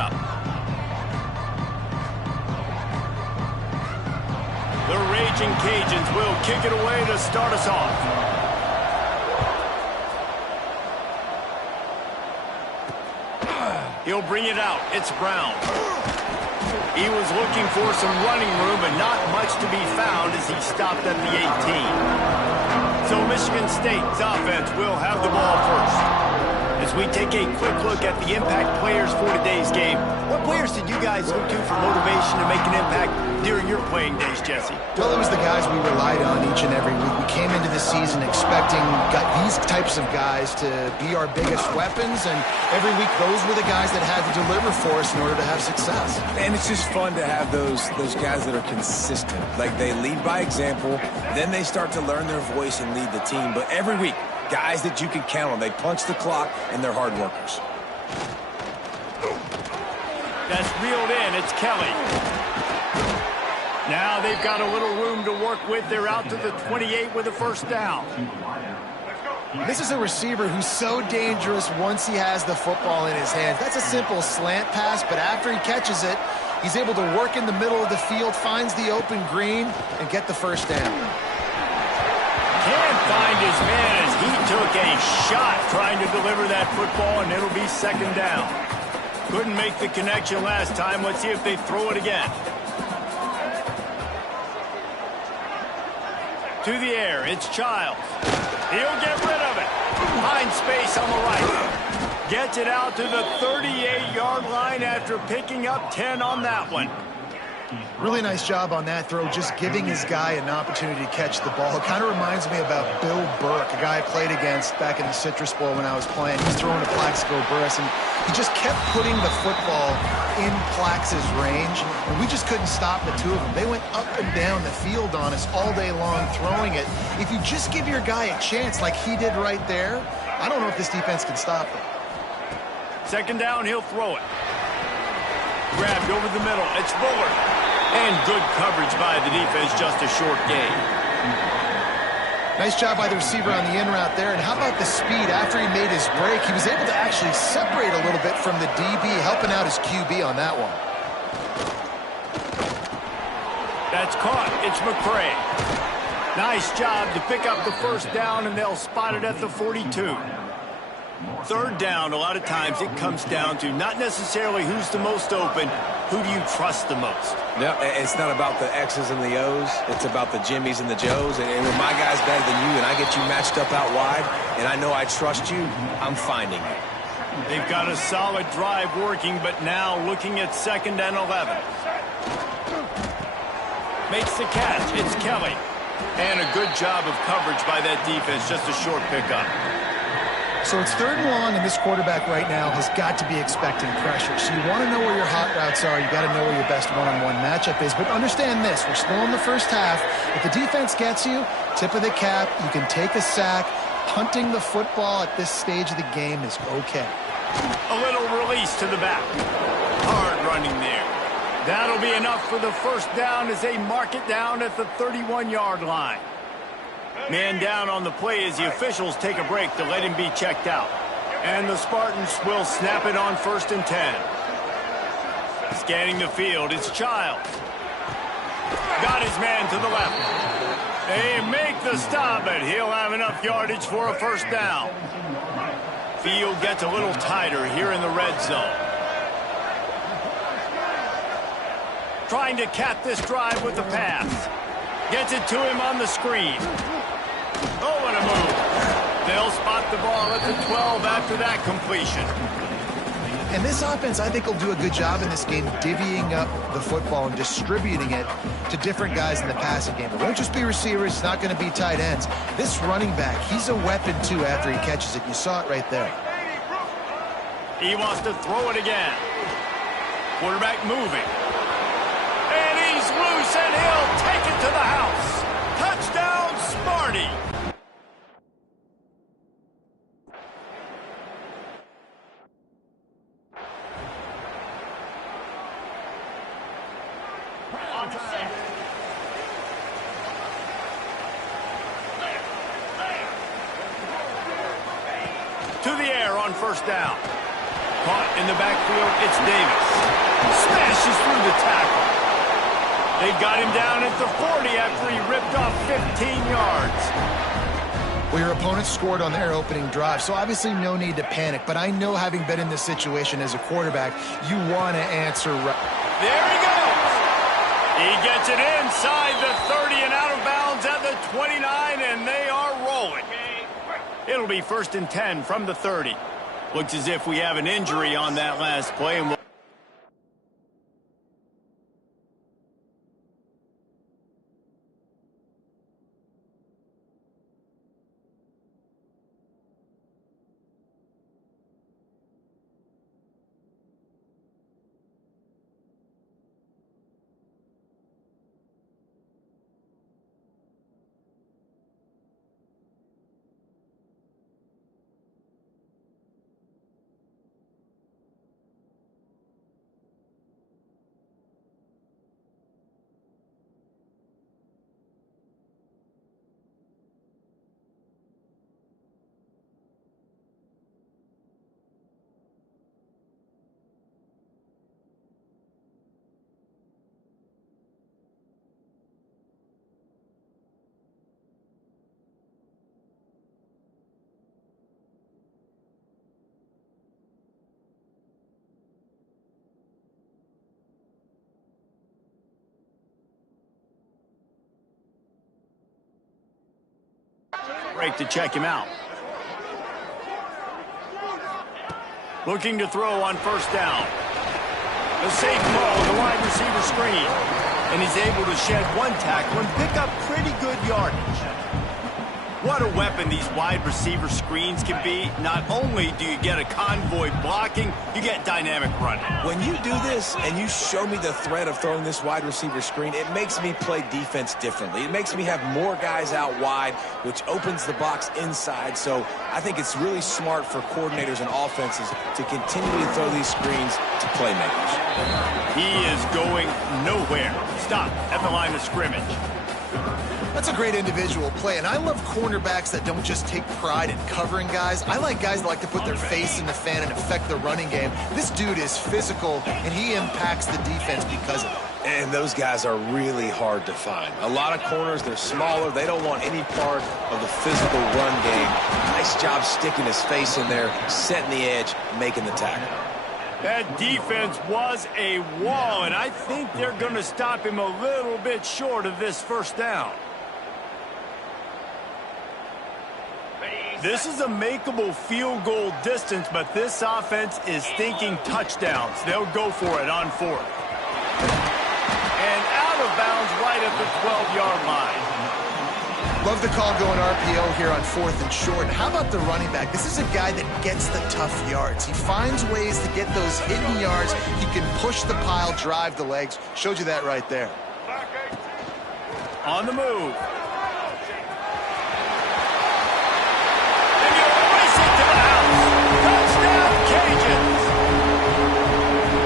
up. The Raging Cajuns will kick it away to start us off. He'll bring it out. It's Brown. He was looking for some running room, but not much to be found as he stopped at the 18. So Michigan State's offense will have the ball first. As we take a quick look at the impact players for today's game, what players did you guys look to for motivation to make an impact during your playing days, Jesse? Well, it was the guys we relied on each and every week. We came into the season expecting these types of guys to be our biggest weapons, and every week those were the guys that had to deliver for us in order to have success. And it's just fun to have those guys that are consistent. Like, they lead by example, then they start to learn their voice and lead the team. But every week, guys that you can count on. They punch the clock, and they're hard workers. That's reeled in. It's Kelly. Now they've got a little room to work with. They're out to the 28 with a first down. This is a receiver who's so dangerous once he has the football in his hands. That's a simple slant pass, but after he catches it, he's able to work in the middle of the field, finds the open green, and get the first down. Can't find his man as he took a shot trying to deliver that football, and it'll be second down. Couldn't make the connection last time. Let's see if they throw it again. To the air, it's Childs. He'll get rid of it. Finds space on the right. Gets it out to the 38-yard line after picking up 10 on that one. Really nice job on that throw, just giving his guy an opportunity to catch the ball. It kind of reminds me about Bill Burke, a guy I played against back in the Citrus Bowl when I was playing. He's throwing to Plaxico Burress, and he just kept putting the football in Plax's range, and we just couldn't stop the two of them. They went up and down the field on us all day long throwing it. If you just give your guy a chance like he did right there, I don't know if this defense can stop them. Second down, he'll throw it. Grabbed over the middle. It's Bullard. And good coverage by the defense, just a short gain. Nice job by the receiver on the in route there. And how about the speed? After he made his break, he was able to actually separate a little bit from the DB, helping out his QB on that one. That's caught. It's McCray. Nice job to pick up the first down, and they'll spot it at the 42. Third down, a lot of times it comes down to not necessarily who's the most open, who do you trust the most? Yeah, it's not about the X's and the O's. It's about the Jimmies and the Joes. And when my guy's better than you and I get you matched up out wide and I know I trust you, I'm finding you. They've got a solid drive working, but now looking at 2nd and 11. Makes the catch. It's Kelly. And a good job of coverage by that defense. Just a short pickup. So it's 3rd and long, and this quarterback right now has got to be expecting pressure. So you want to know where your hot routes are. You got to know where your best one-on-one matchup is. But understand this, we're still in the first half. If the defense gets you, tip of the cap, you can take a sack. Punting the football at this stage of the game is okay. A little release to the back. Hard running there. That'll be enough for the first down as they mark it down at the 31-yard line. Man down on the play as the officials take a break to let him be checked out. And the Spartans will snap it on 1st and 10. Scanning the field, it's Childs. Got his man to the left. They make the stop, but he'll have enough yardage for a first down. Field gets a little tighter here in the red zone. Trying to cap this drive with the pass. Gets it to him on the screen. Oh, what a move. They'll spot the ball at the 12 after that completion. And this offense, I think, will do a good job in this game divvying up the football and distributing it to different guys in the passing game. It won't just be receivers. It's not going to be tight ends. This running back, he's a weapon, too, after he catches it. You saw it right there. He wants to throw it again. Quarterback moving. And he's loose, and he'll take it to the house. Touchdown, Sparty. To the air on first down. Caught in the backfield, it's Davis. Smashes through the tackle. They've got him down at the 40 after he ripped off 15 yards. Well, your opponent scored on their opening drive, so obviously no need to panic. But I know, having been in this situation as a quarterback, you want to answer right. There he goes. He gets it inside the 30 and out of bounds at the 29, and they are rolling. It'll be 1st and 10 from the 30. Looks as if we have an injury on that last play, and we'll break to check him out. Looking to throw on 1st down. The safe ball, the wide receiver screen. And he's able to shed one tackle and pick up pretty good yardage. What a weapon these wide receiver screens can be. Not only do you get a convoy blocking, you get dynamic running. When you do this and you show me the threat of throwing this wide receiver screen, it makes me play defense differently. It makes me have more guys out wide, which opens the box inside. So I think it's really smart for coordinators and offenses to continually throw these screens to playmakers. He is going nowhere. Stop at the line of scrimmage. That's a great individual play, and I love cornerbacks that don't just take pride in covering guys. I like guys that like to put their face in the fan and affect the running game. This dude is physical, and he impacts the defense because of it. And those guys are really hard to find. A lot of corners, they're smaller. They don't want any part of the physical run game. Nice job sticking his face in there, setting the edge, making the tackle. That defense was a wall, and I think they're going to stop him a little bit short of this 1st down. This is a makeable field goal distance, but this offense is thinking touchdowns. They'll go for it on 4th. And out of bounds right at the 12-yard line. Love the call going RPO here on 4th and short. How about the running back? This is a guy that gets the tough yards. He finds ways to get those hidden yards. He can push the pile, drive the legs. Showed you that right there. On the move.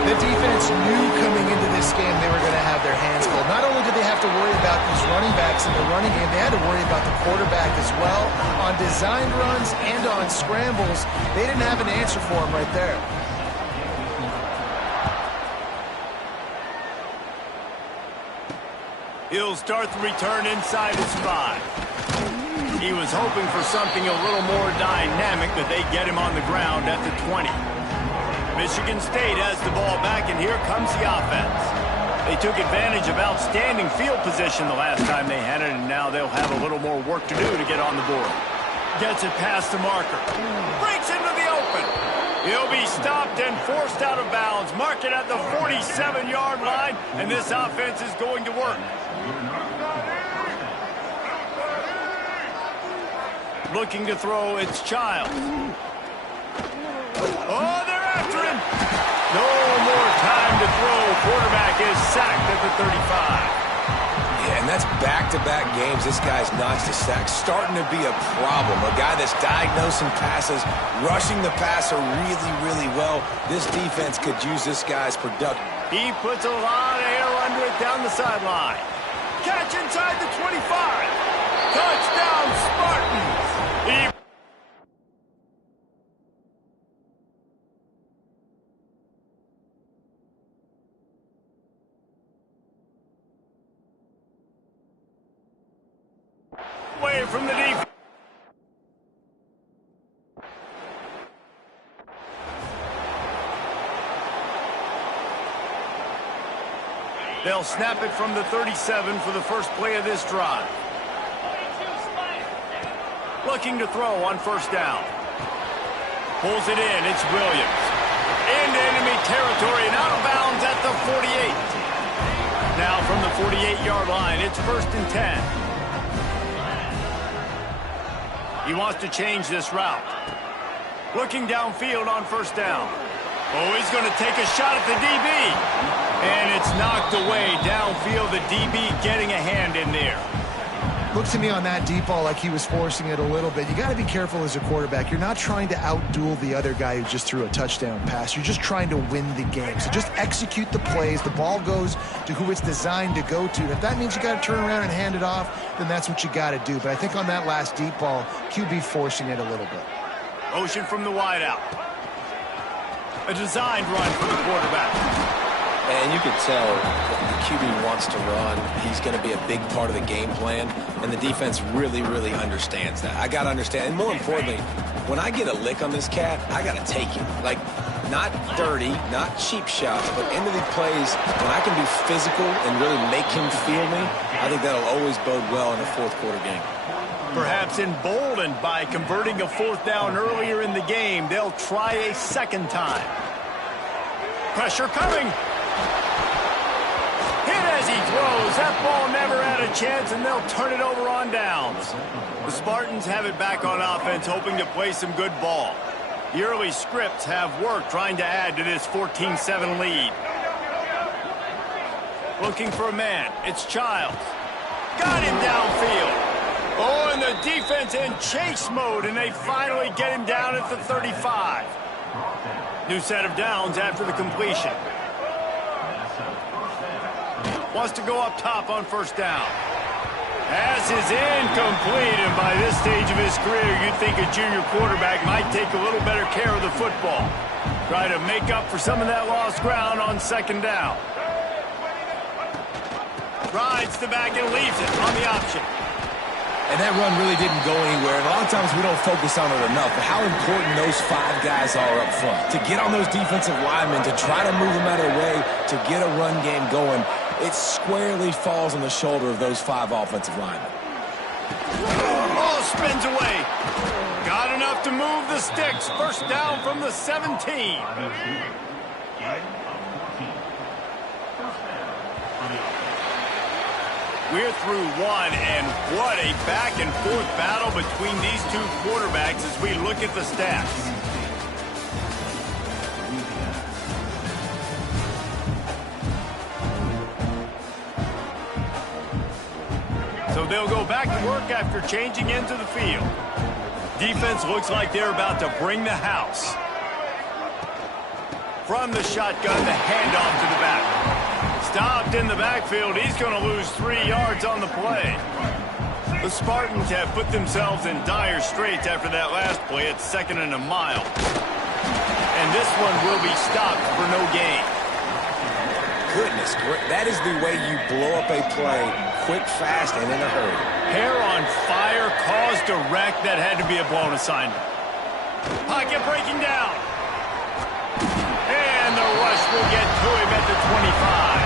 The defense knew coming into this game they were going to have their hands full. Not only did they have to worry about these running backs in the running game, they had to worry about the quarterback as well. On designed runs and on scrambles, they didn't have an answer for him right there. He'll start the return inside his 5. He was hoping for something a little more dynamic, but they get him on the ground at the 20. Michigan State has the ball back, and here comes the offense. They took advantage of outstanding field position the last time they had it, and now they'll have a little more work to do to get on the board. Gets it past the marker. Breaks into the open. He'll be stopped and forced out of bounds. Mark it at the 47-yard line, and this offense is going to work. Looking to throw, it's Childs. Oh, they're after him. No more time to throw. Quarterback is sacked at the 35. Yeah, and that's back-to-back games. This guy's notched a sack. Starting to be a problem. A guy that's diagnosing passes, rushing the passer really, really well. This defense could use this guy's production. He puts a lot of air under it down the sideline. Catch inside the 25. Touchdown, Spartans. it from the defense. They'll snap it from the 37 for the first play of this drive. Looking to throw on first down. Pulls it in. It's Williams. Into enemy territory and out of bounds at the 48. Now from the 48-yard line, it's 1st and 10. He wants to change this route. Looking downfield on first down. Oh, he's going to take a shot at the DB. And it's knocked away downfield. The DB getting a hand in there. Looked to me on that deep ball like he was forcing it a little bit. You got to be careful as a quarterback. You're not trying to outduel the other guy who just threw a touchdown pass. You're just trying to win the game. So just execute the plays. The ball goes to who it's designed to go to. And if that means you got to turn around and hand it off, then that's what you got to do. But I think on that last deep ball, QB forcing it a little bit. Motion from the wideout. A designed run for the quarterback. And you could tell the QB wants to run. He's going to be a big part of the game plan. And the defense really, really understands that. I got to understand. And more importantly, when I get a lick on this cat, I got to take it. Like, not dirty, not cheap shots, but into the plays, when I can be physical and really make him feel me, I think that'll always bode well in a fourth quarter game. Perhaps emboldened by converting a fourth down earlier in the game, they'll try a second time. Pressure coming. Hit as he throws. That ball never had a chance, and they'll turn it over on downs. The Spartans have it back on offense, hoping to play some good ball. The early scripts have worked, trying to add to this 14-7 lead. Looking for a man. It's Childs. Got him downfield. Oh, and the defense in chase mode, and they finally get him down at the 35. New set of downs after the completion. Wants to go up top on first down. Pass is incomplete, and by this stage of his career, you'd think a junior quarterback might take a little better care of the football. Try to make up for some of that lost ground on second down. Rides the back and leaves it on the option. And that run really didn't go anywhere. And a lot of times we don't focus on it enough. But how important those 5 guys are up front. To get on those defensive linemen, to try to move them out of the way, to get a run game going, it squarely falls on the shoulder of those 5 offensive linemen. Ball spins away. Got enough to move the sticks. First down from the 17. We're through one, and what a back-and-forth battle between these two quarterbacks as we look at the stats. So they'll go back to work after changing into the field. Defense looks like they're about to bring the house. From the shotgun, the handoff to the back. Stopped in the backfield. He's going to lose 3 yards on the play. The Spartans have put themselves in dire straits after that last play. It's 2nd and a mile. And this one will be stopped for no gain. Goodness, that is the way you blow up a play, quick, fast, and in a hurry. Hair on fire, caused a wreck. That had to be a blown assignment. Pocket breaking down. And the rush will get to him at the 25.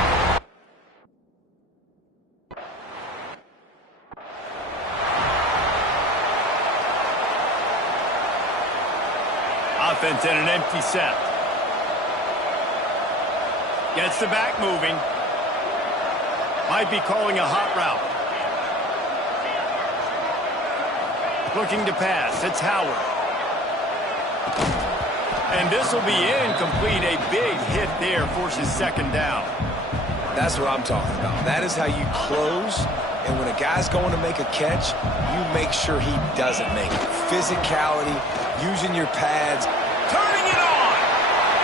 Offense in an empty set. Gets the back moving. Might be calling a hot route. Looking to pass. It's Howard. And this will be incomplete. A big hit there forces 2nd down. That's what I'm talking about. That is how you close. And when a guy's going to make a catch, you make sure he doesn't make it. Physicality, using your pads. Turning it on.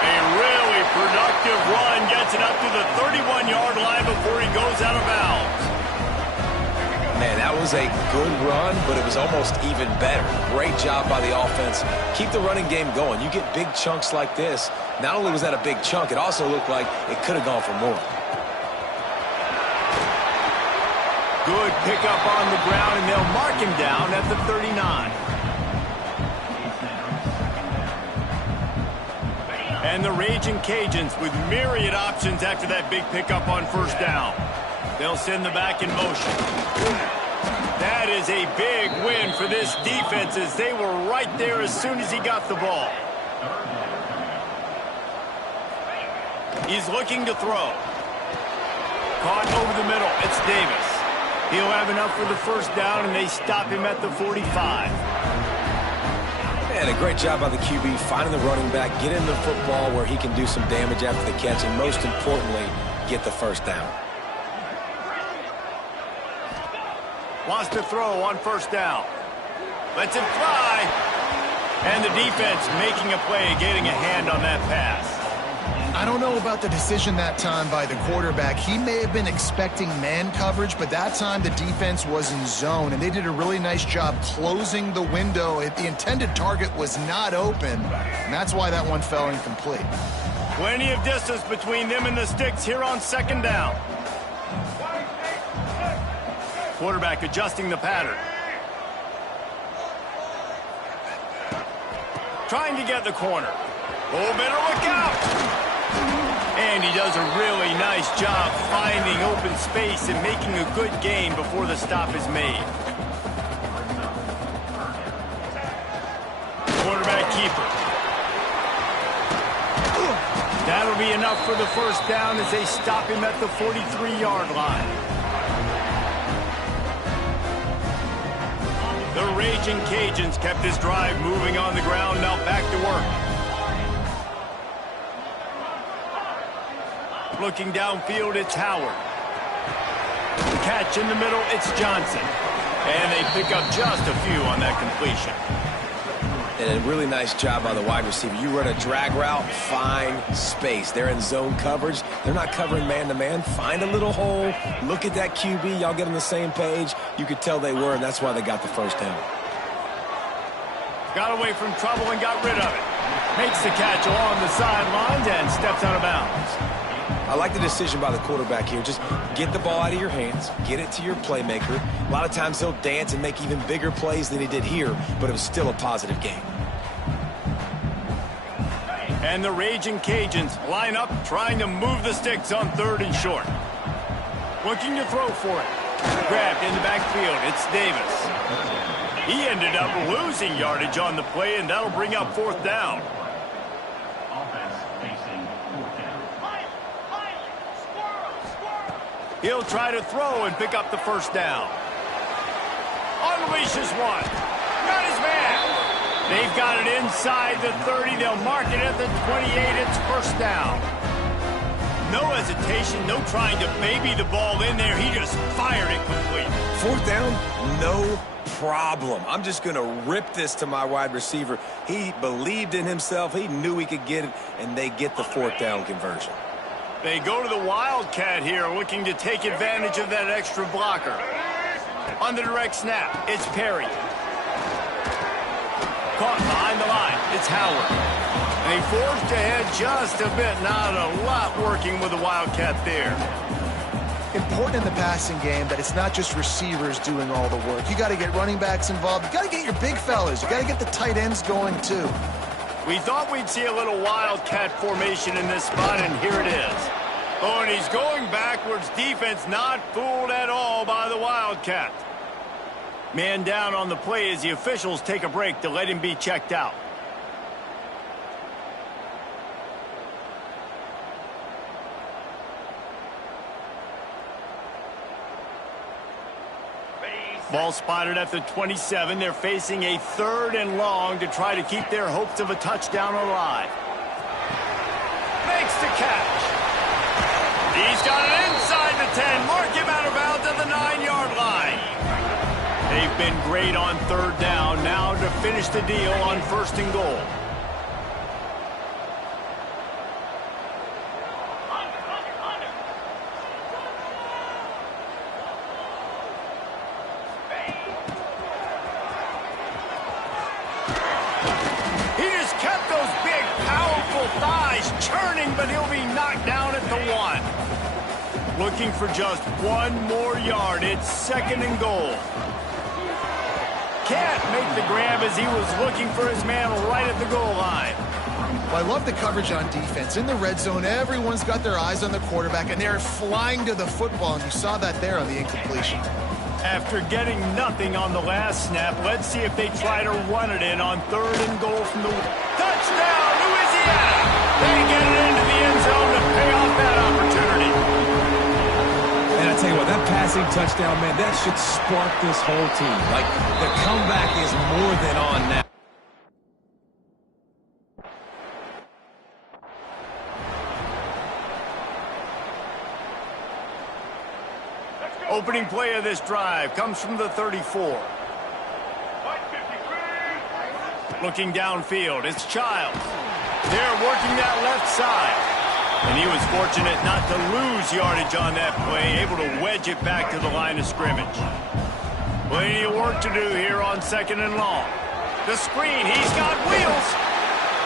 A really productive run gets it up to the 31-yard line before he goes out of bounds. Man, that was a good run, but it was almost even better. Great job by the offense. Keep the running game going. You get big chunks like this. Not only was that a big chunk, it also looked like it could have gone for more. Good pickup on the ground, and they'll mark him down at the 39. And the Raging Cajuns with myriad options after that big pickup on first down. They'll send the back in motion. That is a big win for this defense as they were right there as soon as he got the ball. He's looking to throw. Caught over the middle. It's Davis. He'll have enough for the first down, and they stop him at the 45. And a great job by the QB finding the running back, get him the football where he can do some damage after the catch, and most importantly, get the first down. Wants to throw on first down. Lets it fly. And the defense making a play, getting a hand on that pass. I don't know about the decision that time by the quarterback. He may have been expecting man coverage, but that time the defense was in zone, and they did a really nice job closing the window. The intended target was not open, and that's why that one fell incomplete. Plenty of distance between them and the sticks here on second down. Quarterback adjusting the pattern. Trying to get the corner. Oh, better look out! And he does a really nice job finding open space and making a good gain before the stop is made. Quarterback keeper. That'll be enough for the first down as they stop him at the 43-yard line. The Raging Cajuns kept this drive moving on the ground, now back to work. Looking downfield, it's Howard. Catch in the middle, it's Johnson. And they pick up just a few on that completion. And a really nice job by the wide receiver. You run a drag route, find space. They're in zone coverage. They're not covering man-to-man. Find a little hole. Look at that QB. Y'all get on the same page. You could tell they were, and that's why they got the first down. Got away from trouble and got rid of it. Makes the catch along the sidelines and steps out of bounds. I like the decision by the quarterback here. Just get the ball out of your hands, get it to your playmaker. A lot of times he'll dance and make even bigger plays than he did here, but it was still a positive game. And the Raging Cajuns line up, trying to move the sticks on third and short. Looking to throw for it. Grabbed in the backfield, it's Davis. He ended up losing yardage on the play, and that'll bring up fourth down. He'll try to throw and pick up the first down. Unleashes one. Got his man. They've got it inside the 30. They'll mark it at the 28. It's first down. No hesitation, no trying to baby the ball in there. He just fired it complete. Fourth down, no problem. I'm just going to rip this to my wide receiver. He believed in himself. He knew he could get it, and they get the fourth down conversion. They go to the Wildcat here, looking to take advantage of that extra blocker. On the direct snap, it's Perry. Caught behind the line, it's Howard. They forced ahead just a bit, not a lot working with the Wildcat there. Important in the passing game that it's not just receivers doing all the work. You got to get running backs involved. You got to get your big fellas. You got to get the tight ends going too. We thought we'd see a little Wildcat formation in this spot, and here it is. Oh, and he's going backwards. Defense not fooled at all by the Wildcat. Man down on the play as the officials take a break to let him be checked out. Ball spotted at the 27. They're facing a third and long to try to keep their hopes of a touchdown alive. Makes the catch. He's got it inside the 10. Mark him out of bounds at the 9-yard line. They've been great on third down. Now to finish the deal on first and goal. Kept those big, powerful thighs churning, but he'll be knocked down at the 1. Looking for just one more yard. It's 2nd and goal. Can't make the grab as he was looking for his man right at the goal line. Well, I love the coverage on defense. In the red zone, everyone's got their eyes on the quarterback, and they're flying to the football, and you saw that there on the incompletion. After getting nothing on the last snap, let's see if they try to run it in on 3rd and goal from the touchdown, Louisiana! They get it into the end zone to pay off that opportunity. And I tell you what, that passing touchdown, man, that should spark this whole team. Like, the comeback is more than on now. Opening play of this drive comes from the 34. Looking downfield, it's Childs. They're working that left side. And he was fortunate not to lose yardage on that play, able to wedge it back to the line of scrimmage. Plenty of work to do here on 2nd and long. The screen, he's got wheels.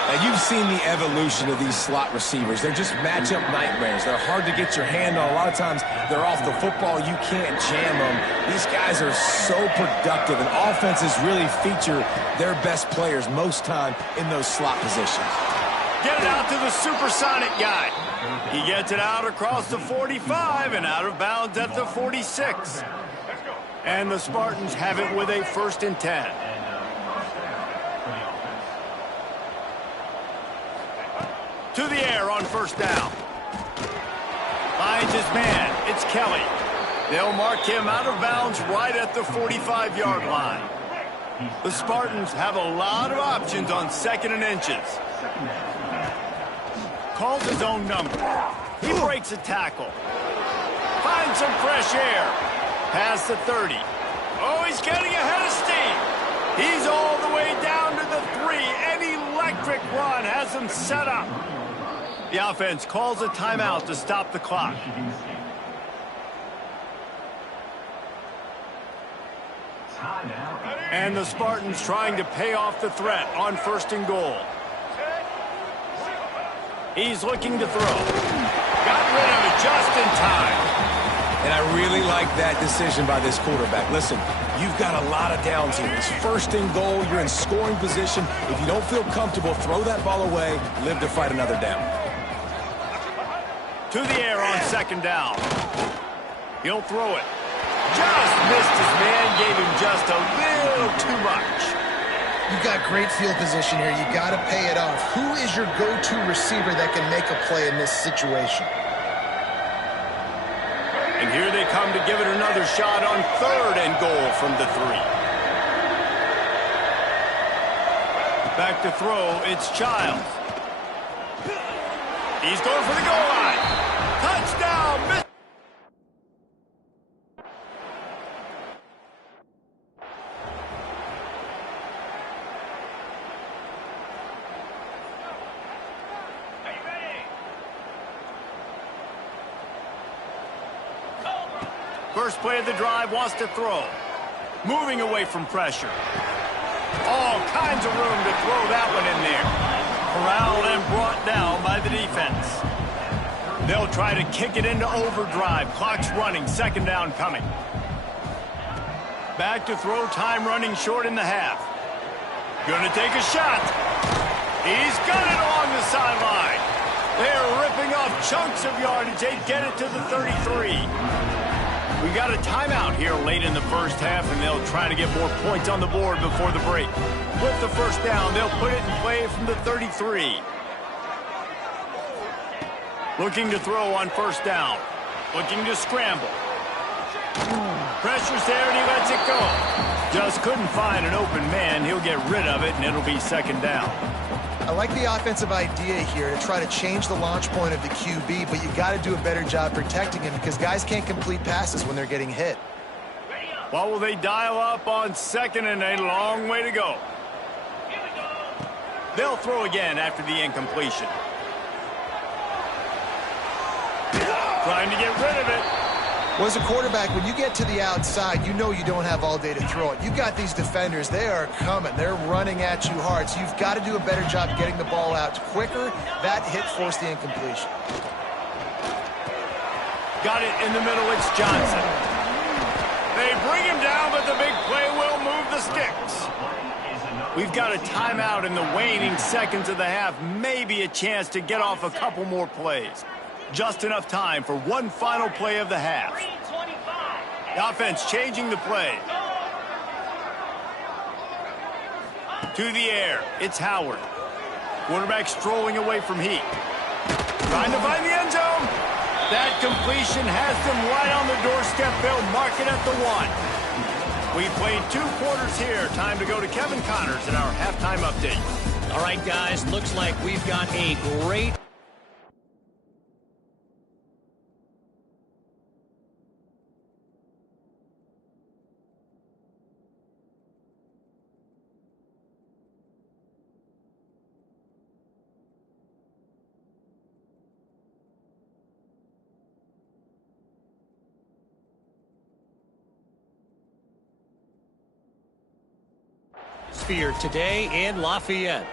Now, you've seen the evolution of these slot receivers. They're just matchup nightmares. They're hard to get your hand on. A lot of times, they're off the football. You can't jam them. These guys are so productive, and offenses really feature their best players most time in those slot positions. Get it out to the supersonic guy. He gets it out across the 45 and out of bounds at the 46. And the Spartans have it with a 1st and 10. To the air on 1st down. Finds his man. It's Kelly. They'll mark him out of bounds right at the 45-yard line. The Spartans have a lot of options on 2nd and inches. Calls his own number. He breaks a tackle. Finds some fresh air. Past the 30. Oh, he's getting ahead of steam. He's all the way down to the 3. An electric run has him set up. The offense calls a timeout to stop the clock. And the Spartans trying to pay off the threat on 1st and goal. He's looking to throw. Got rid of it just in time. And I really like that decision by this quarterback. Listen, you've got a lot of downs here. It's 1st and goal. You're in scoring position. If you don't feel comfortable, throw that ball away. Live to fight another down. To the air on 2nd down. He'll throw it. Just missed his man. Gave him just a little too much. You've got great field position here. You got to pay it off. Who is your go-to receiver that can make a play in this situation? And here they come to give it another shot on 3rd and goal from the 3. Back to throw, it's Childs. He's going for the goal line. Touchdown! Miss. First play of the drive, wants to throw. Moving away from pressure. All kinds of room to throw that one in there. Corralled and brought down by the defense. They'll try to kick it into overdrive. Clock's running, 2nd down coming. Back to throw, time running short in the half. Gonna take a shot. He's got it along the sideline. They're ripping off chunks of yardage. They get it to the 33. We got a timeout here late in the 1st half, and they'll try to get more points on the board before the break. With the 1st down, they'll put it in play from the 33. Looking to throw on 1st down. Looking to scramble. Pressure's there, and he lets it go. Just couldn't find an open man. He'll get rid of it, and it'll be 2nd down. I like the offensive idea here to try to change the launch point of the QB, but you got to do a better job protecting him because guys can't complete passes when they're getting hit. What will they dial up on 2nd and a long way to go? They'll throw again after the incompletion. Trying to get rid of it. Well, as a quarterback, when you get to the outside, you know you don't have all day to throw it. You got these defenders. They are coming. They're running at you hard. So you've got to do a better job getting the ball out quicker. That hit forced the incompletion. Got it in the middle, it's Johnson. They bring him down, but the big play will move the sticks. We've got a timeout in the waning seconds of the half. Maybe a chance to get off a couple more plays. Just enough time for one final play of the half. The offense changing the play. To the air, it's Howard. Quarterback strolling away from heat. Trying to find the end zone. That completion has them right on the doorstep. They'll mark it at the 1. We played 2 quarters here. Time to go to Kevin Connors in our halftime update. All right, guys, looks like we've got a great... Sphere today in Lafayette.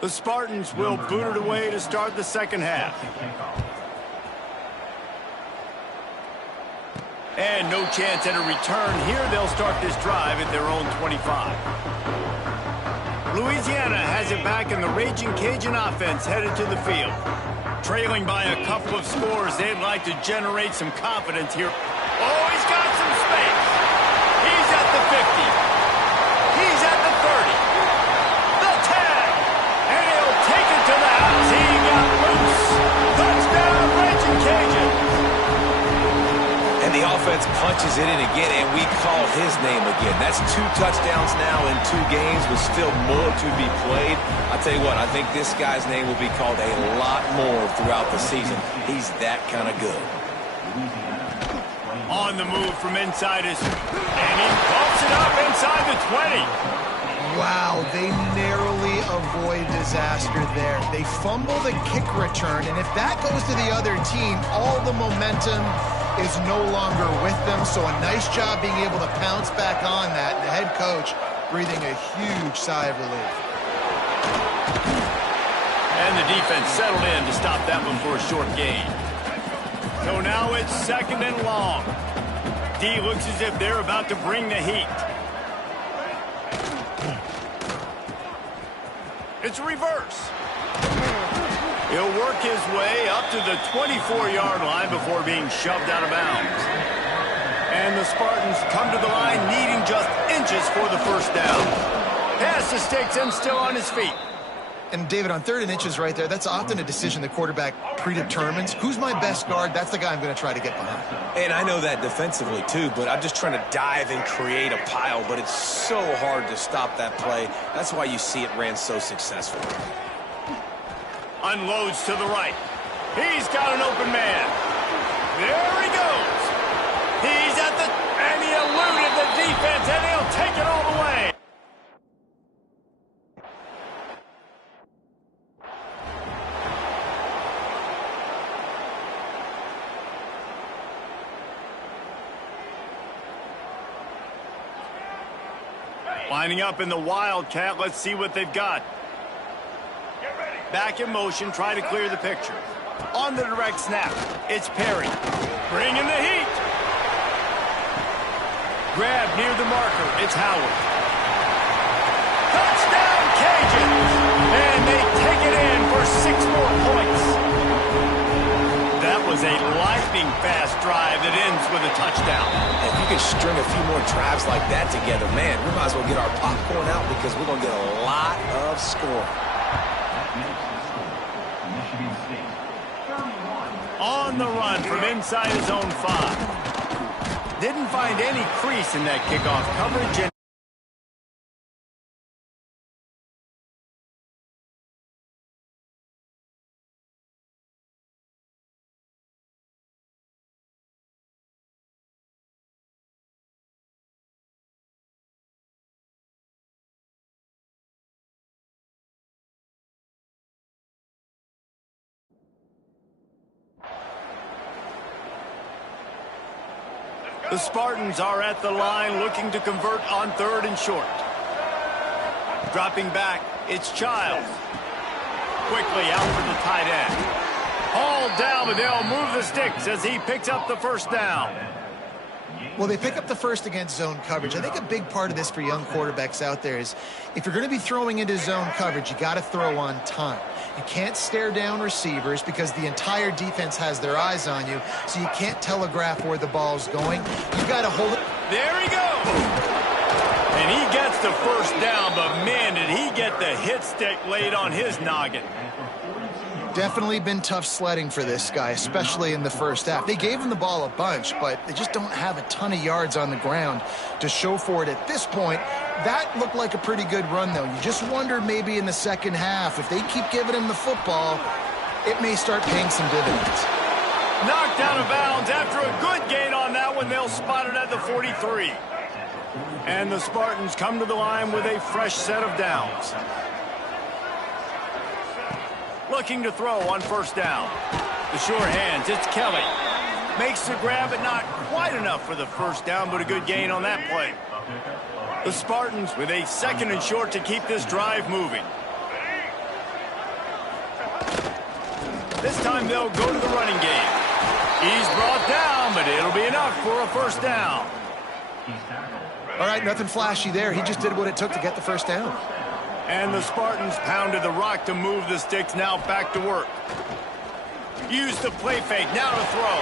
The Spartans will boot it away to start the second half. And no chance at a return here. They'll start this drive at their own 25. Louisiana has it back, and the Raging Cajun offense headed to the field. Trailing by a couple of scores, they'd like to generate some confidence here. Oh, he's got some space. He's at the 50. He's at the 30. The 10. And he'll take it to the house. He got loose. Touchdown, Raging Cajun. And the offense punches it in again, and we call his name again. That's 2 touchdowns now in 2 games with still more to be played. I'll tell you what, I think this guy's name will be called a lot more throughout the season. He's that kind of good. On the move from inside his... And he pumps it up inside the 20. Wow, they narrowly avoid disaster there. They fumble the kick return, and if that goes to the other team, all the momentum is no longer with them. So a nice job being able to pounce back on that. The head coach breathing a huge sigh of relief. And the defense settled in to stop that one for a short gain. So now it's 2nd and long. D looks as if they're about to bring the heat. It's reverse. He'll work his way up to the 24-yard line before being shoved out of bounds. And the Spartans come to the line needing just inches for the first down. Pass to sticks and still on his feet. And David, on 3rd and inches right there, that's often a decision the quarterback predetermines. Who's my best guard? That's the guy I'm going to try to get behind. And I know that defensively too, but I'm just trying to dive and create a pile, but it's so hard to stop that play. That's why you see it ran so successful. Unloads to the right. He's got an open man. There he goes. He's at the... And he eluded the defense, and he'll take it all the way. Lining up in the Wildcat. Let's see what they've got. Back in motion, try to clear the picture. On the direct snap, it's Perry. Bringing the heat. Grab near the marker, it's Howard. Touchdown, Cajuns! And they take it in for 6 more points. That was a lightning-fast drive that ends with a touchdown. If you can string a few more drives like that together, man, we might as well get our popcorn out because we're going to get a lot of scoring. On the run from inside his own 5. Didn't find any crease in that kickoff coverage. The Spartans are at the line looking to convert on 3rd and short. Dropping back, it's Childs. Quickly out for the tight end. All down, but they'll move the sticks as he picks up the first down. Well, they pick up the first against zone coverage. I think a big part of this for young quarterbacks out there is if you're going to be throwing into zone coverage, you got to throw on time. You can't stare down receivers because the entire defense has their eyes on you, so you can't telegraph where the ball's going. You got to hold it. There he goes. And he gets the first down, but man, did he get the hit stick laid on his noggin. Definitely been tough sledding for this guy, especially in the first half. They gave him the ball a bunch, but they just don't have a ton of yards on the ground to show for it at this point. That looked like a pretty good run, though. You just wonder maybe in the second half, if they keep giving him the football, it may start paying some dividends. Knocked out of bounds after a good gain on that one. They'll spot it at the 43. And the Spartans come to the line with a fresh set of downs. Looking to throw on first down. The sure hands, it's Kelly. Makes the grab, but not quite enough for the first down, but a good gain on that play. The Spartans with a second and short to keep this drive moving. This time they'll go to the running game. He's brought down, but it'll be enough for a first down. All right, nothing flashy there. He just did what it took to get the first down. And the Spartans pounded the rock to move the sticks, now back to work. Use the play fake, now to throw.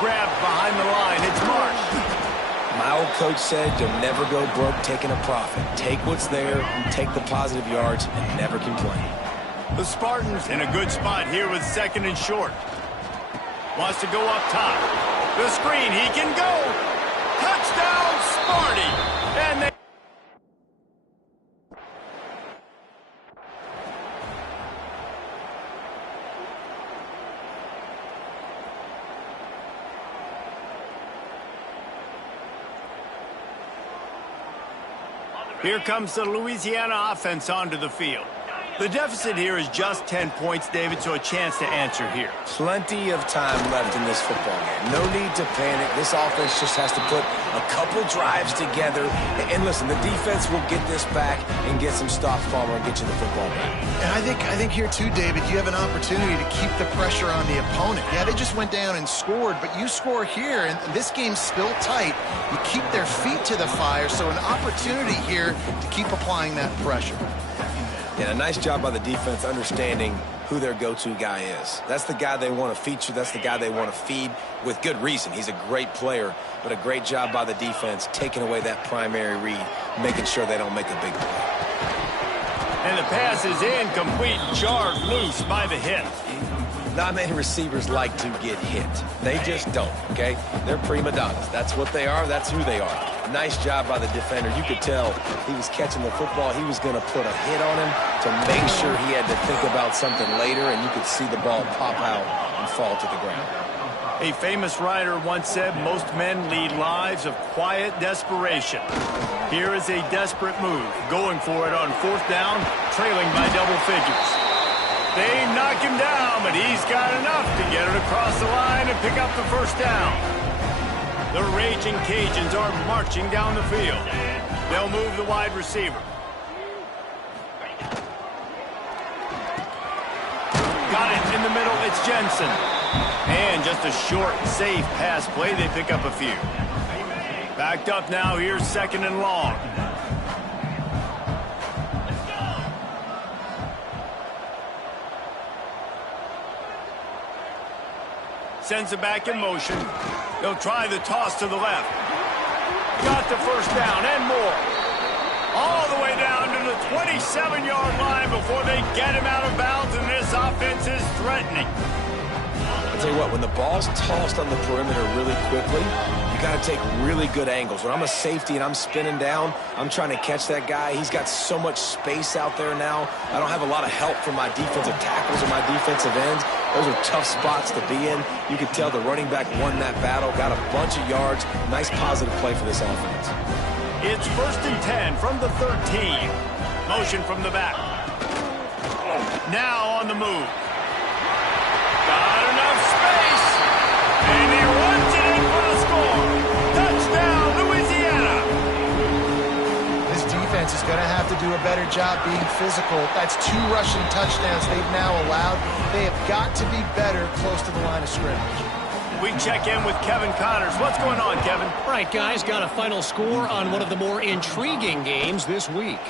Grab behind the line, it's Marsh. My old coach said you'll never go broke taking a profit. Take what's there, take the positive yards, and never complain. The Spartans in a good spot here with second and short. Wants to go up top. The screen, he can go. Touchdown, Sparty. And they... Here comes the Louisiana offense onto the field. The deficit here is just 10 points, David, so a chance to answer here. Plenty of time left in this football game. No need to panic. This offense just has to put a couple drives together. And listen, the defense will get this back and get some stops, Palmer, and get you the football back. And I think here too, David, you have an opportunity to keep the pressure on the opponent. Yeah, they just went down and scored, but you score here, and this game's still tight. You keep their feet to the fire, so an opportunity here to keep applying that pressure. Yeah, a nice job by the defense understanding who their go-to guy is. That's the guy they want to feature. That's the guy they want to feed with good reason. He's a great player, but a great job by the defense taking away that primary read, making sure they don't make a big play. And the pass is incomplete, jarred loose by the hit. Not many receivers like to get hit. They just don't, okay? They're prima donnas. That's what they are. That's who they are. Nice job by the defender. You could tell he was catching the football. He was going to put a hit on him to make sure he had to think about something later, and you could see the ball pop out and fall to the ground. A famous writer once said, most men lead lives of quiet desperation. Here is a desperate move, going for it on fourth down, trailing by double figures. They knock him down, but he's got enough to get it across the line and pick up the first down. The Raging Cajuns are marching down the field. They'll move the wide receiver. Got it in the middle, it's Jensen. And just a short, safe pass play, they pick up a few. Backed up now, here's second and long. Sends it back in motion. They'll try the toss to the left. Got the first down and more. All the way down to the 27-yard line before they get him out of bounds, and this offense is threatening. I'll tell you what, when the ball's tossed on the perimeter really quickly, you got to take really good angles. When I'm a safety and I'm spinning down, I'm trying to catch that guy. He's got so much space out there now. I don't have a lot of help from my defensive tackles or my defensive ends. Those are tough spots to be in. You can tell the running back won that battle, got a bunch of yards. Nice positive play for this offense. It's first and 10 from the 13. Motion from the back. Now on the move. Got enough space. And he runs it in for the score. Touchdown, Louisiana. This defense has got going to have to do a better job being physical. That's 2 rushing touchdowns they've now allowed. They have got to be better close to the line of scrimmage. We check in with Kevin Connors. What's going on, Kevin? All right, guys, got a final score on one of the more intriguing games this week.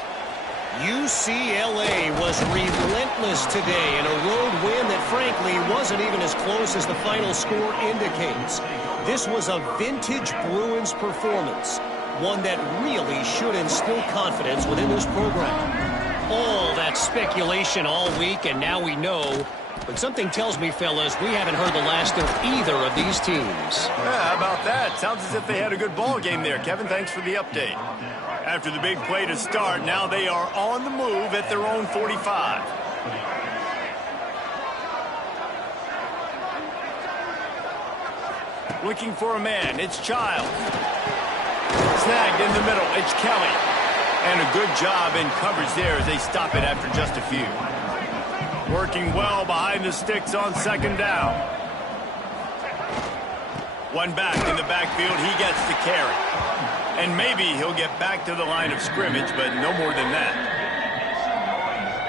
UCLA was relentless today in a road win that, frankly, wasn't even as close as the final score indicates. This was a vintage Bruins performance, one that really should instill confidence within this program. All that speculation all week, and now we know. But something tells me, fellas, we haven't heard the last of either of these teams. Yeah, how about that? Sounds as if they had a good ball game there, Kevin. Thanks for the update. After the big play to start, now they are on the move at their own 45. Looking for a man. It's Childs. Snagged in the middle. It's Kelly. And a good job in coverage there as they stop it after just a few. Working well behind the sticks on second down. One back in the backfield. He gets the carry. And maybe he'll get back to the line of scrimmage, but no more than that.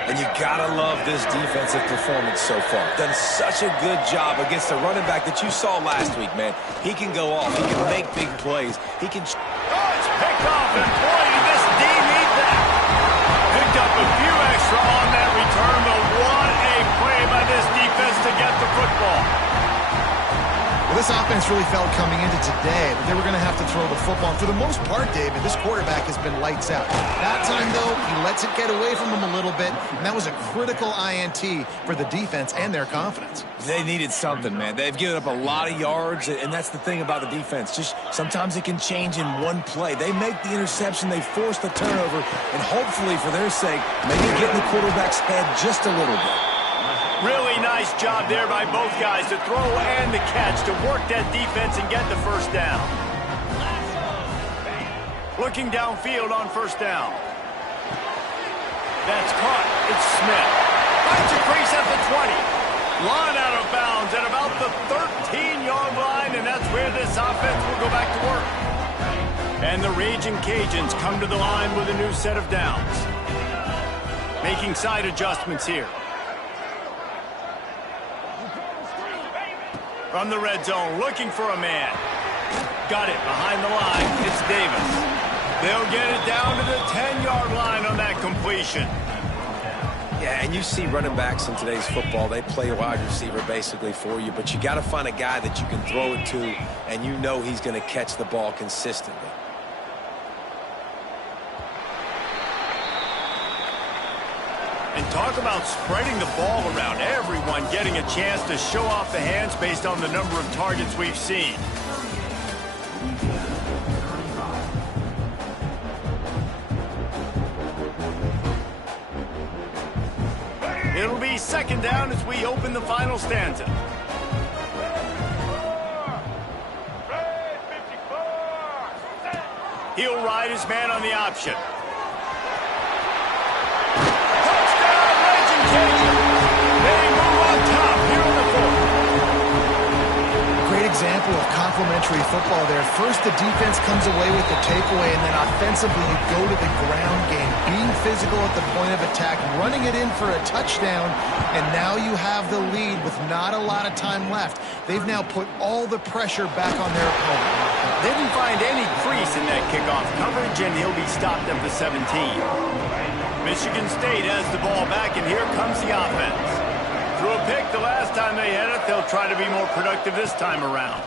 And you gotta love this defensive performance so far. Done such a good job against the running back that you saw last week, man. He can go off. He can make big plays. He can... Oh, it's picked off, and boy, did this D need that. Picked up a few extra on that return, but what a play by this defense to get the football. Well, this offense really felt coming into today that they were going to have to throw the football. And for the most part, David, this quarterback has been lights out. That time, though, he lets it get away from him a little bit, and that was a critical INT for the defense and their confidence. They needed something, man. They've given up a lot of yards, and that's the thing about the defense. Just sometimes it can change in one play. They make the interception, they force the turnover, and hopefully, for their sake, maybe get in the quarterback's head just a little bit. Really nice job there by both guys to throw and to catch, to work that defense and get the first down. Looking downfield on first down. That's caught. It's Smith. Finds a crease at the 20. Line out of bounds at about the 13-yard line, and that's where this offense will go back to work. And the Raging Cajuns come to the line with a new set of downs. Making side adjustments here. From the red zone, looking for a man. Got it behind the line. It's Davis. They'll get it down to the 10-yard line on that completion. Yeah, and you see running backs in today's football, they play wide receiver basically for you, but you got to find a guy that you can throw it to, and you know he's going to catch the ball consistently. And talk about spreading the ball around. Everyone getting a chance to show off the hands based on the number of targets we've seen. It'll be second down as we open the final stanza. He'll ride his man on the option. Example of complementary football there. First, the defense comes away with the takeaway, and then offensively, you go to the ground game, being physical at the point of attack, running it in for a touchdown, and now you have the lead with not a lot of time left. They've now put all the pressure back on their opponent. Didn't find any crease in that kickoff coverage, and he'll be stopped at the 17. Michigan State has the ball back, and here comes the offense. Threw a pick the last time they had it. They'll try to be more productive this time around.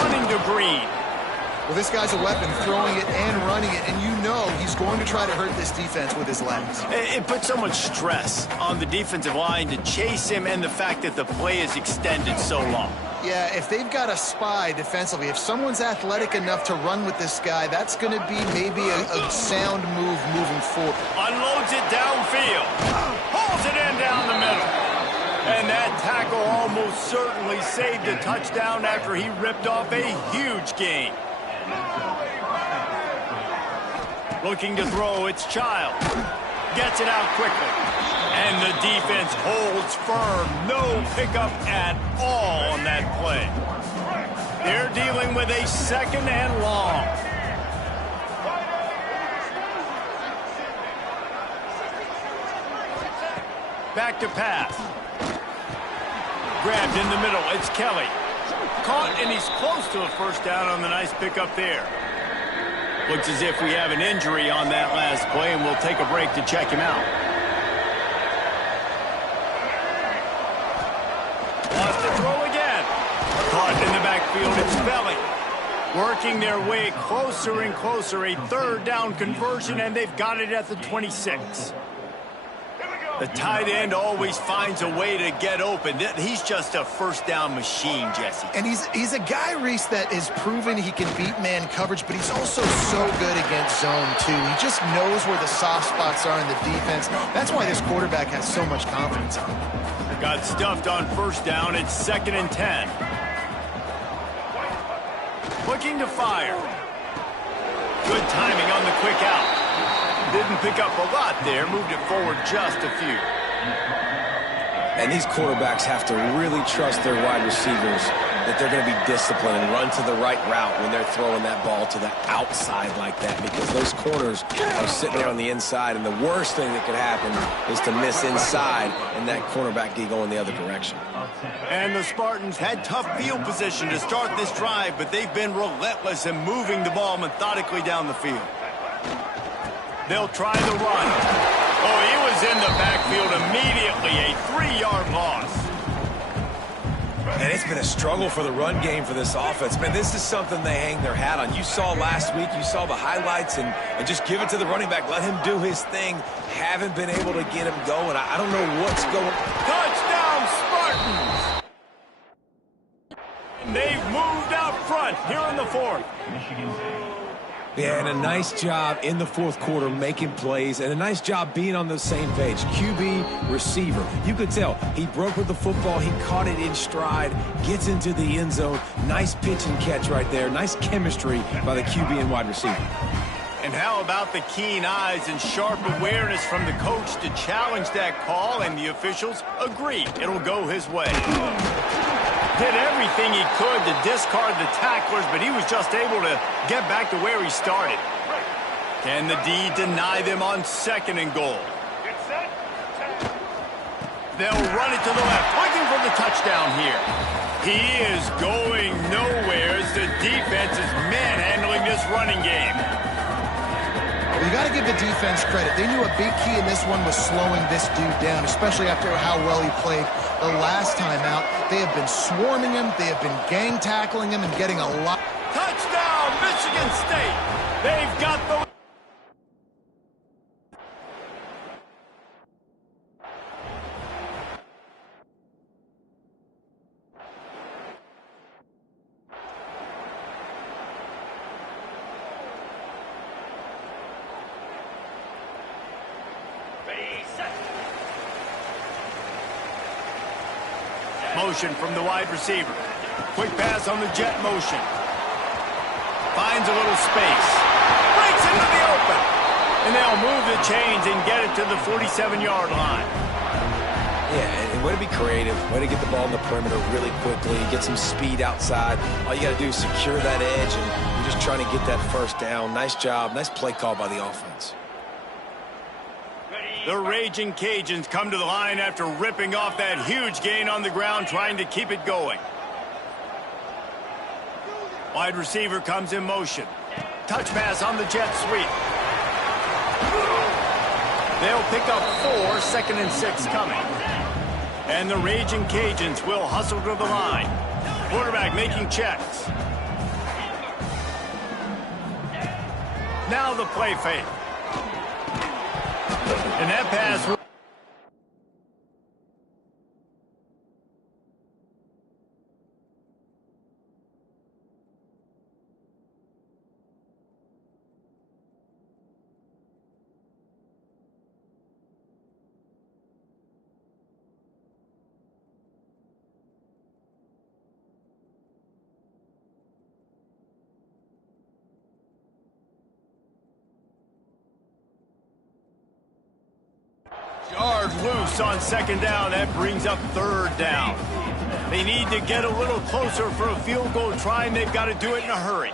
Running to Green. Well, this guy's a weapon, throwing it and running it, and you know he's going to try to hurt this defense with his legs. It puts so much stress on the defensive line to chase him, and the fact that the play is extended so long. Yeah, if they've got a spy defensively, if someone's athletic enough to run with this guy, that's going to be maybe a sound move moving forward. Unloads it downfield. Pulls it in down the middle. And that tackle almost certainly saved a touchdown after he ripped off a huge gain. Looking to throw, it's Child. Gets it out quickly. And the defense holds firm. No pickup at all on that play. They're dealing with a second and long. Back to pass. Grabbed in the middle. It's Kelly. Caught, and he's close to a first down on the nice pickup there. Looks as if we have an injury on that last play, and we'll take a break to check him out. Lost to throw again. Caught in the backfield. It's Belly. Working their way closer and closer. A third down conversion, and they've got it at the 26. The tight end always finds a way to get open. He's just a first down machine, Jesse. And he's a guy, Reese, that is proven he can beat man coverage, but he's also so good against zone, too. He just knows where the soft spots are in the defense. That's why this quarterback has so much confidence in him. Got stuffed on first down. It's 2nd and 10. Looking to fire. Good timing on the quick out. Didn't pick up a lot there. Moved it forward just a few. And these quarterbacks have to really trust their wide receivers that they're going to be disciplined and run to the right route when they're throwing that ball to the outside like that, because those corners are sitting there on the inside, and the worst thing that could happen is to miss inside and that cornerback get going the other direction. And the Spartans had tough field position to start this drive, but they've been relentless in moving the ball methodically down the field. They'll try the run. Oh, he was in the backfield immediately. A 3-yard loss. And it's been a struggle for the run game for this offense. Man, this is something they hang their hat on. You saw last week, you saw the highlights, and just give it to the running back. Let him do his thing. Haven't been able to get him going. I don't know what's going on. Touchdown, Spartans! And they've moved out front here in the 4th. Yeah, and a nice job in the 4th quarter making plays, and a nice job being on the same page. QB, receiver. You could tell he broke with the football. He caught it in stride, gets into the end zone. Nice pitch and catch right there. Nice chemistry by the QB and wide receiver. And how about the keen eyes and sharp awareness from the coach to challenge that call, and the officials agree it'll go his way. Did everything he could to discard the tacklers, but he was just able to get back to where he started. Can the D deny them on 2nd and goal? They'll run it to the left, looking for the touchdown here. He is going nowhere as the defense is manhandling this running game. Well, you got to give the defense credit. They knew a big key in this one was slowing this dude down, especially after how well he played the last time out. They have been swarming him. They have been gang tackling him and getting a lot. Touchdown, Michigan State. They've got the... Motion from the wide receiver. Quick pass on the jet motion. Finds a little space. Breaks into the open. And they'll move the chains and get it to the 47-yard line. Yeah, and way to be creative. Way to get the ball in the perimeter really quickly. Get some speed outside. All you got to do is secure that edge, and you're just trying to get that first down. Nice job. Nice play call by the offense. The Raging Cajuns come to the line after ripping off that huge gain on the ground, trying to keep it going. Wide receiver comes in motion. Touch pass on the jet sweep. They'll pick up 4, 2nd and 6 coming. And the Raging Cajuns will hustle to the line. Quarterback making checks. Now the play fake. And that pass... Yard loose on 2nd down. That brings up 3rd down. They need to get a little closer for a field goal try, and they've got to do it in a hurry.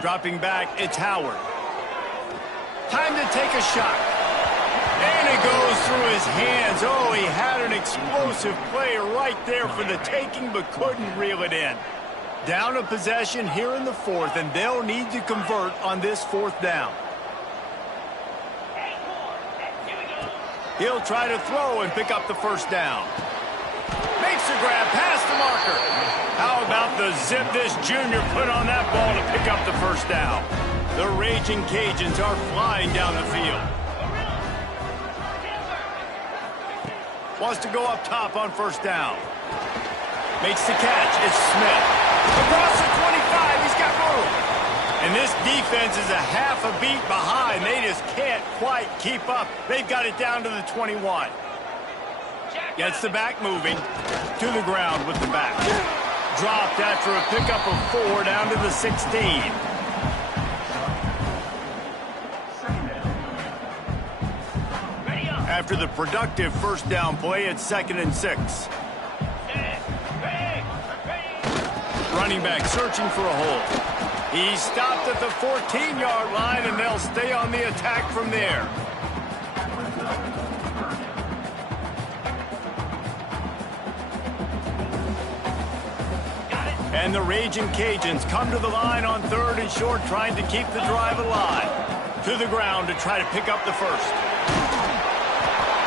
Dropping back, it's Howard. Time to take a shot. And it goes through his hands. Oh, he had an explosive play right there for the taking, but couldn't reel it in. Down a possession here in the fourth, and they'll need to convert on this fourth down. He'll try to throw and pick up the first down. Makes a grab past the marker. How about the zip this junior put on that ball to pick up the first down? The Raging Cajuns are flying down the field. Wants to go up top on first down. Makes the catch. It's Smith. Across the 25. He's got room. And this defense is a half a beat behind. They just can't quite keep up. They've got it down to the 21. Gets the back moving to the ground with the back. Dropped after a pickup of 4 down to the 16. After the productive first down play, it's 2nd and 6. Running back searching for a hole. He stopped at the 14-yard line, and they'll stay on the attack from there. And the Raging Cajuns come to the line on 3rd and short, trying to keep the drive alive. To the ground to try to pick up the first.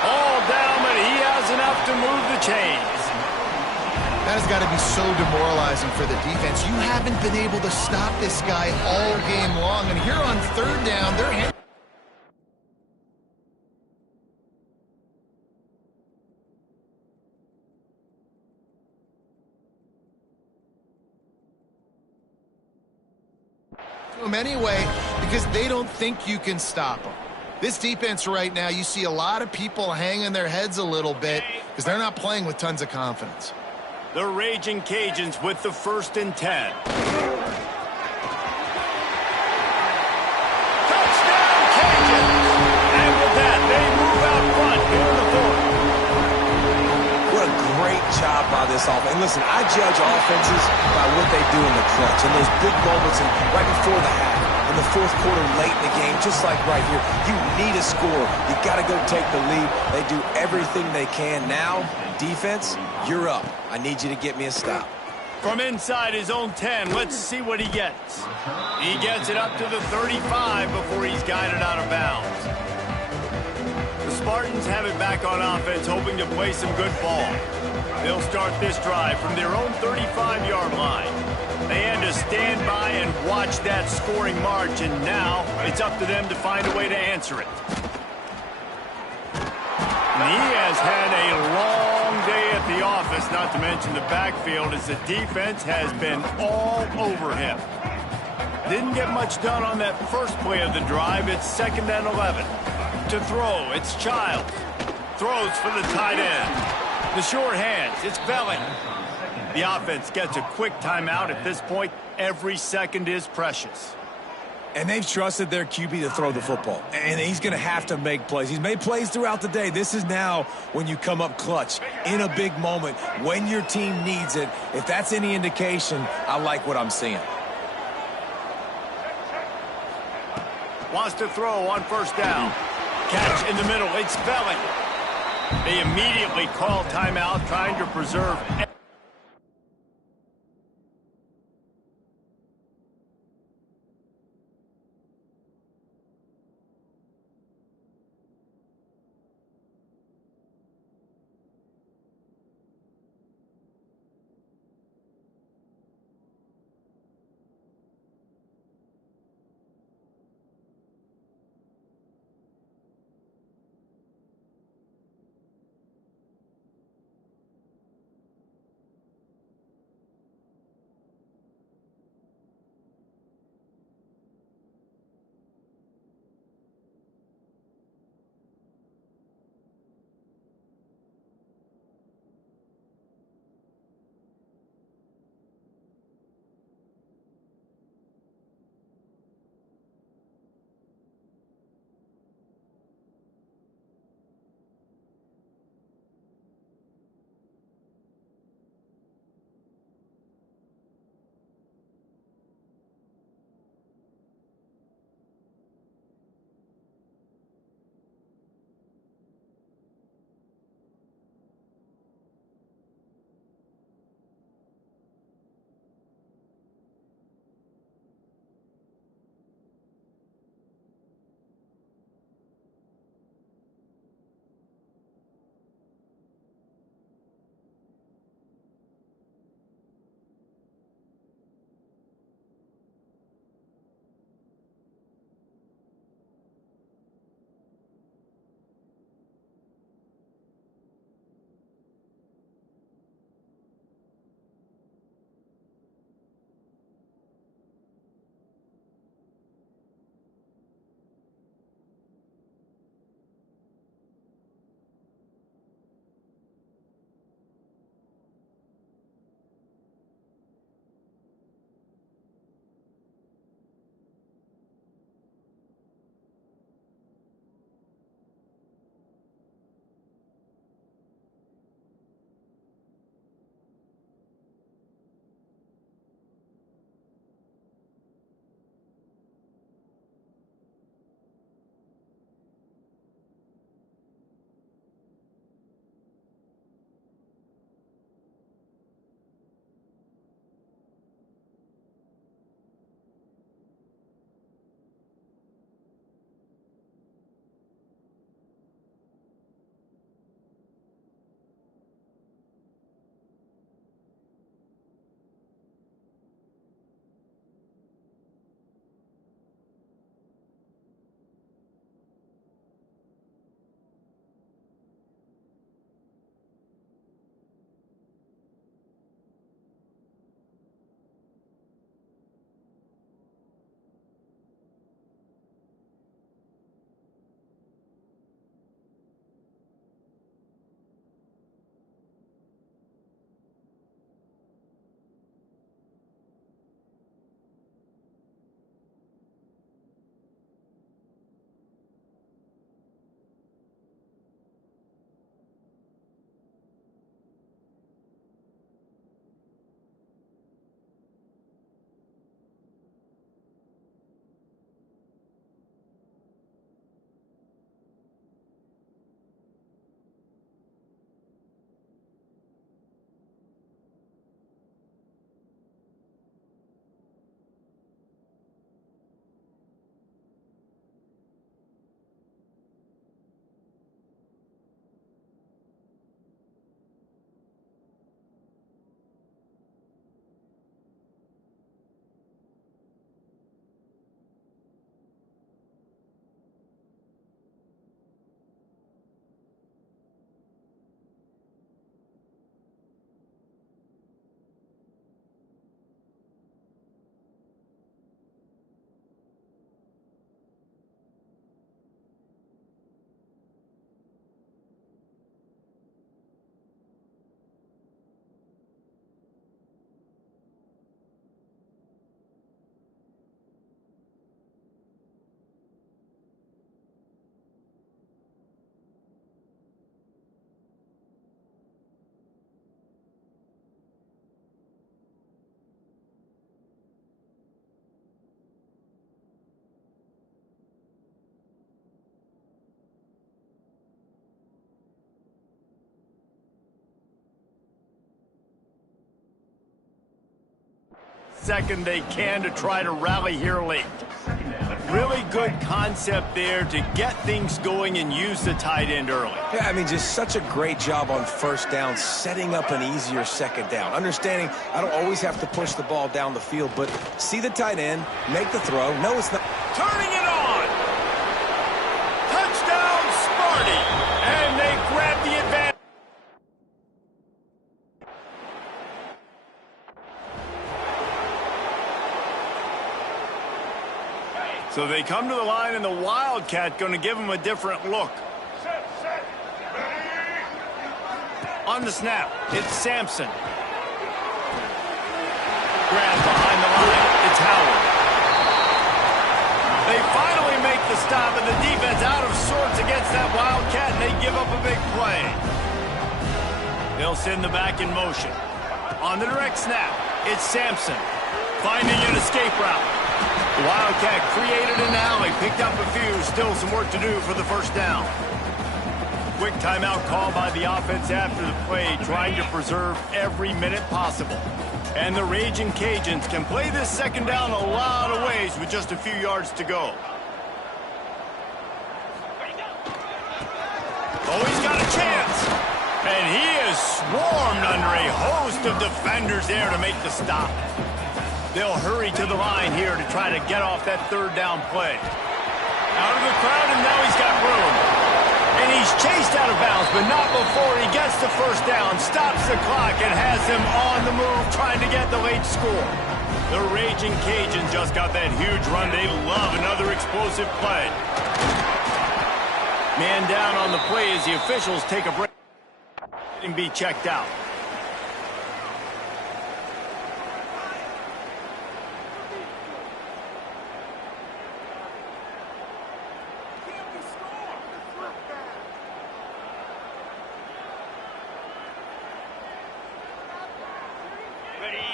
All down, but he has enough to move the chains. That has got to be so demoralizing for the defense. You haven't been able to stop this guy all game long. And here on 3rd down, they're... him anyway, because they don't think you can stop him. This defense right now, you see a lot of people hanging their heads a little bit because they're not playing with tons of confidence. The Raging Cajuns with the 1st and 10. Touchdown, Cajuns! And with that, they move out front here in the 4th. What a great job by this offense. And listen, I judge offenses by what they do in the clutch. And those big moments and right before the half, in the 4th quarter, late in the game, just like right here, you need a score. You got to go take the lead. They do everything they can. Now, defense, you're up. I need you to get me a stop. From inside his own 10, let's see what he gets. He gets it up to the 35 before he's guided out of bounds. The Spartans have it back on offense, hoping to play some good ball. They'll start this drive from their own 35-yard line. They had to stand by and watch that scoring march, and now it's up to them to find a way to answer it. And he has had a long day at the office, not to mention the backfield, as the defense has been all over him. Didn't get much done on that first play of the drive. It's 2nd and 11. To throw, it's Childs. Throws for the tight end. The short hands, it's Velling. The offense gets a quick timeout. At this point, every second is precious. And they've trusted their QB to throw the football. And he's going to have to make plays. He's made plays throughout the day. This is now when you come up clutch in a big moment when your team needs it. If that's any indication, I like what I'm seeing. Wants to throw on first down. Catch in the middle. It's Velling. They immediately call timeout, trying to preserve... second they can to try to rally here late. Really good concept there to get things going and use the tight end early. Yeah, I mean, just such a great job on first down, setting up an easier second down. Understanding I don't always have to push the ball down the field, but see the tight end, make the throw. No, it's not. Turning it on. Touchdown, Sparty. And they grab the advantage. So they come to the line, and the Wildcat going to give them a different look. On the snap, it's Sampson. Grab behind the line, it's Howard. They finally make the stop, and the defense out of sorts against that Wildcat, and they give up a big play. They'll send the back in motion. On the direct snap, it's Sampson. Finding an escape route. The Wildcat created an alley, picked up a few, still some work to do for the first down. Quick timeout call by the offense after the play, trying to preserve every minute possible. And the Raging Cajuns can play this second down a lot of ways with just a few yards to go. Oh, he's got a chance. And he is swarmed under a host of defenders there to make the stop. They'll hurry to the line here to try to get off that third down play. Out of the crowd, and now he's got room. And he's chased out of bounds, but not before he gets the first down, stops the clock, and has them on the move trying to get the late score. The Raging Cajuns just got that huge run. They love another explosive play. Man down on the play as the officials take a break and be checked out.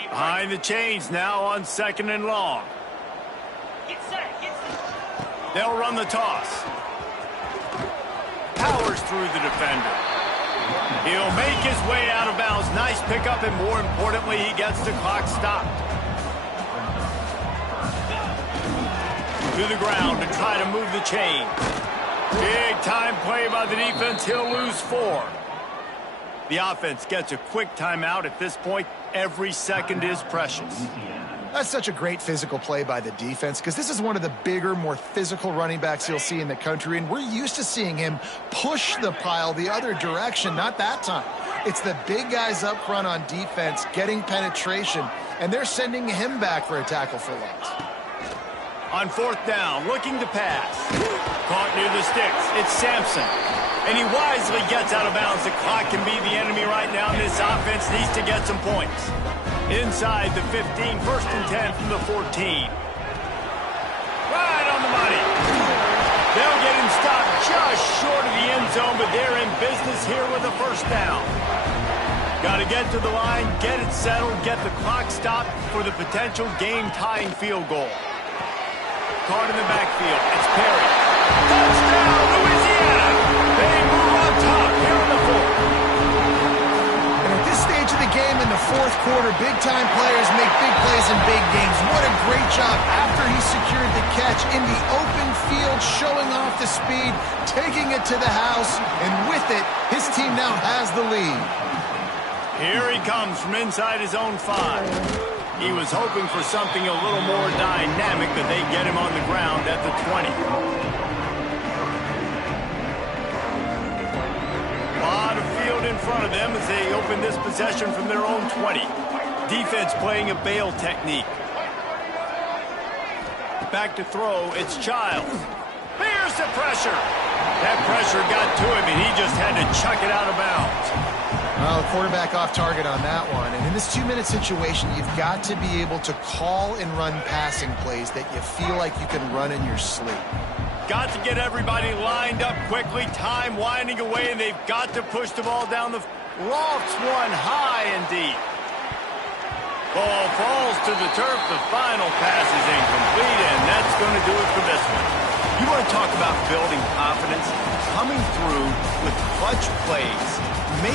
Behind the chains now on second and long. They'll run the toss. Powers through the defender. He'll make his way out of bounds. Nice pickup, and more importantly, he gets the clock stopped. To the ground to try to move the chain. Big time play by the defense. He'll lose 4. The offense gets a quick timeout. At this point, every second is precious. That's such a great physical play by the defense, because this is one of the bigger, more physical running backs you'll see in the country, and we're used to seeing him push the pile the other direction. Not that time. It's the big guys up front on defense getting penetration, and they're sending him back for a tackle for loss. On fourth down, looking to pass. Caught near the sticks. It's Sampson. And he wisely gets out of bounds. The clock can be the enemy right now, and this offense needs to get some points. Inside the 15, first and 10 from the 14. Right on the money. They'll get him stopped just short of the end zone, but they're in business here with a first down. Got to get to the line, get it settled, get the clock stopped for the potential game-tying field goal. Caught in the backfield. It's Perry. Touchdown, Louisiana! They move on top here in the fourth. And at this stage of the game in the fourth quarter, big-time players make big plays in big games. What a great job after he secured the catch in the open field, showing off the speed, taking it to the house, and with it, his team now has the lead. Here he comes from inside his own 5. He was hoping for something a little more dynamic, but they get him on the ground at the 20. A lot of field in front of them as they open this possession from their own 20. Defense playing a bail technique. Back to throw, it's Childs. Here's the pressure. That pressure got to him, and he just had to chuck it out of bounds. Well, quarterback off target on that one. And in this 2-minute situation, you've got to be able to call and run passing plays that you feel like you can run in your sleep. Got to get everybody lined up quickly. Time winding away, and they've got to push the ball down the... Lofts one high and deep. Ball falls to the turf. The final pass is incomplete, and that's going to do it for this one. You want to talk about building confidence? Coming through with clutch plays. Make